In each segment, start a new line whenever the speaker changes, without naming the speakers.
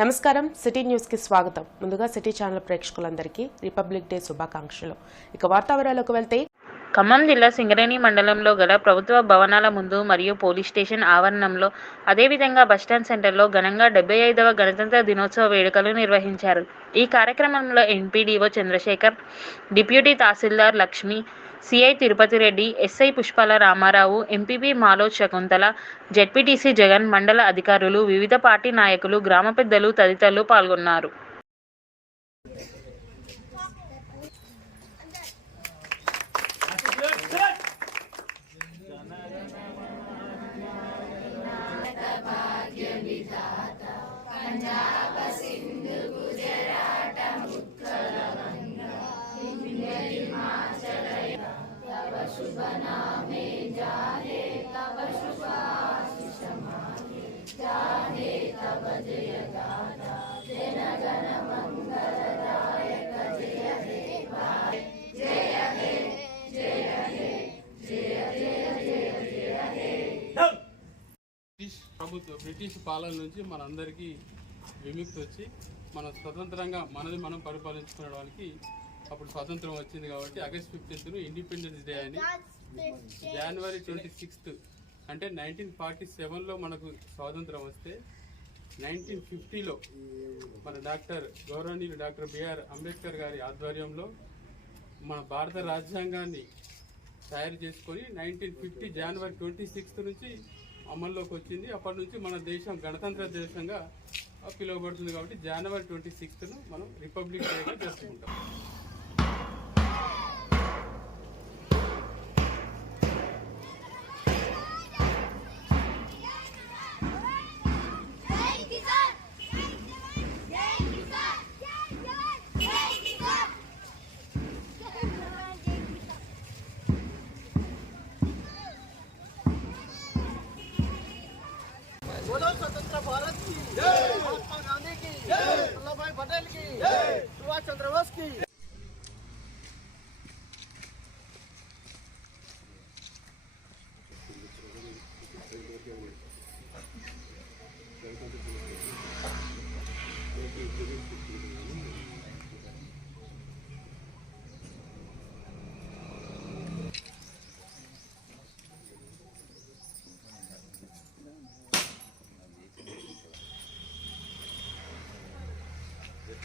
నమస్కారం. సిటీ న్యూస్కి స్వాగతం. ముందుగా సిటీ ఛానల్ ప్రేక్షకులందరికీ రిపబ్లిక్ డే శుభాకాంక్షలు. ఇక వార్తావరాలకు వెళ్తే
ఖమ్మం జిల్లా సింగరేణి మండలంలో గల ప్రభుత్వ భవనాల ముందు మరియు పోలీస్ స్టేషన్ ఆవరణంలో అదేవిధంగా బస్టాండ్ సెంటర్లో ఘనంగా డెబ్బై ఐదవ గణతంత్ర దినోత్సవ వేడుకలు నిర్వహించారు. ఈ కార్యక్రమంలో MPDO Chandrashekar deputy tahsildar Lakshmi CI Tirupati Reddy SI Pushpala Ramarao MPP మాలో శకుంతల జెడ్పీటీసీ జగన్ మండల అధికారులు వివిధ పార్టీ నాయకులు గ్రామ పెద్దలు తదితరులు పాల్గొన్నారు.
బ్రిటిష్ ప్రభుత్వ బ్రిటిష్ పాలన నుంచి మనందరికీ విముక్తి వచ్చి మన స్వతంత్రంగా మనది మనం పరిపాలించుకోవడానికి అప్పుడు స్వాతంత్రం వచ్చింది కాబట్టి ఆగస్ట్ ఫిఫ్టీన్త్ ఇండిపెండెన్స్ డే అని జనవరి ట్వంటీ సిక్స్త్ అంటే నైన్టీన్ ఫార్టీ సెవెన్లో మనకు స్వాతంత్రం వస్తే నైన్టీన్ ఫిఫ్టీలో మన డాక్టర్ గౌరవనీయులు డాక్టర్ బిఆర్ అంబేద్కర్ గారి ఆధ్వర్యంలో మన భారత రాజ్యాంగాన్ని తయారు చేసుకొని నైన్టీన్ ఫిఫ్టీ జనవరి ట్వంటీ సిక్స్త్ నుంచి అమల్లోకి వచ్చింది. అప్పటి నుంచి మన దేశం గణతంత్ర దేశంగా పిలువబడుతుంది కాబట్టి జనవరి ట్వంటీ సిక్స్త్ను మనం రిపబ్లిక్ డేగా జరుపుకుంటాం.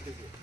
Thank you.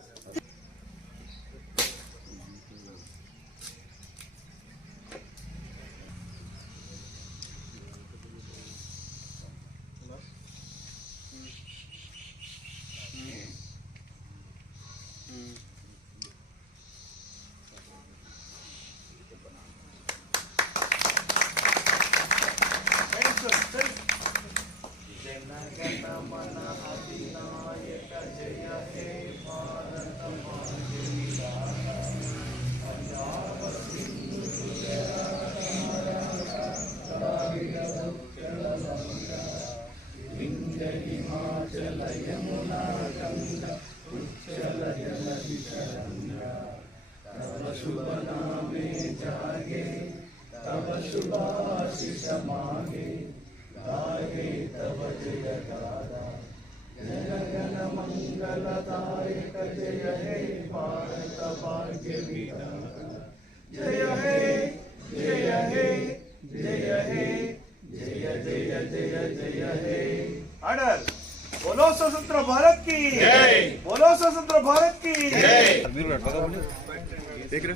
स्वतंत्र भारत की देख
रहे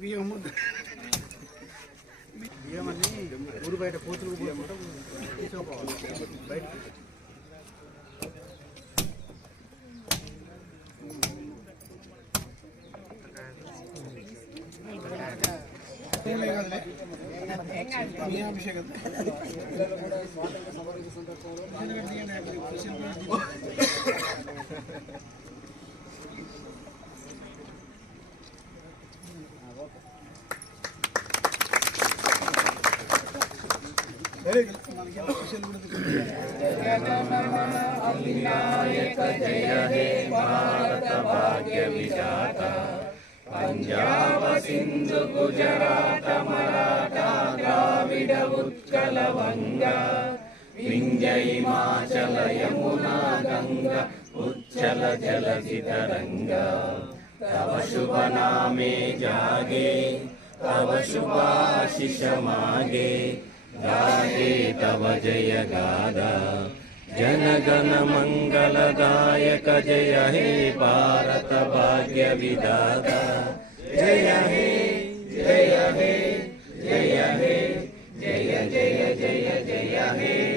బియ్యం బియ్యం అన్ని ఊరు బయట కోతులు బయట ఏం లేదు जय हे भारत भाग्य विधाता
పంజాబ సింధు గుజరాత మరాఠా ద్రావిడ ఉత్కల వంగ వింధ్య హిమాచల యమునా గంగ ఉచ్చల జల రంగ తవ శుభ నామే జాగే తవ శుభాశిష మాగే గాగే తవ జయ గాదా जनगणमङ्गलदायक जय हे भारतभाग्यविदाता जय हे जय हे जय हे जय जय जय जय हे।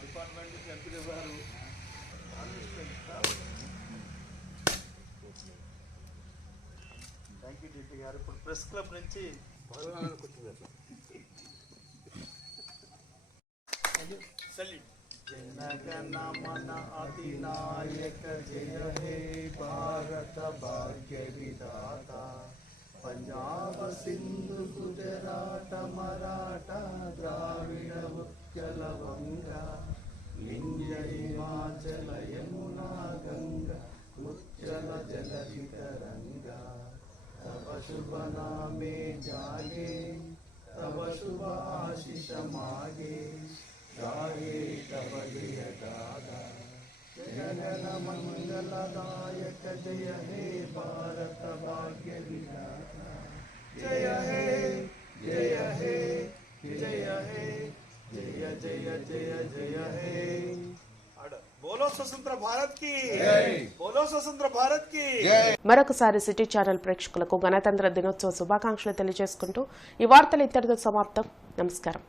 డిపార్ట్మెంట్ ఎంపీడీ గారు థ్యాంక్ యూ డిపి గారు. ఇప్పుడు ప్రెస్ క్లబ్ నుంచి జనగణ మన అధినాయక జయ హే భారత భాగ్య విధాత పంజాబ్
సింధు గుజరాట మరాఠ ద్రావిడ ఉత్కల लिंग हिमाचल यमुना गंगा उज्जल जलधितरंगा तव शुभ नामे जागे तव शुभ आशीष मागे गाये तव जय गागा मंगलदायक जय हे भारत भाग्य స్వతంత్ర భారత్కి.
మరొకసారి సిటీ ఛానల్ ప్రేక్షకులకు గణతంత్ర దినోత్సవ శుభాకాంక్షలు తెలియజేసుకుంటూ ఈ వార్తలు ఇతరులతో సమాప్తం. నమస్కారం.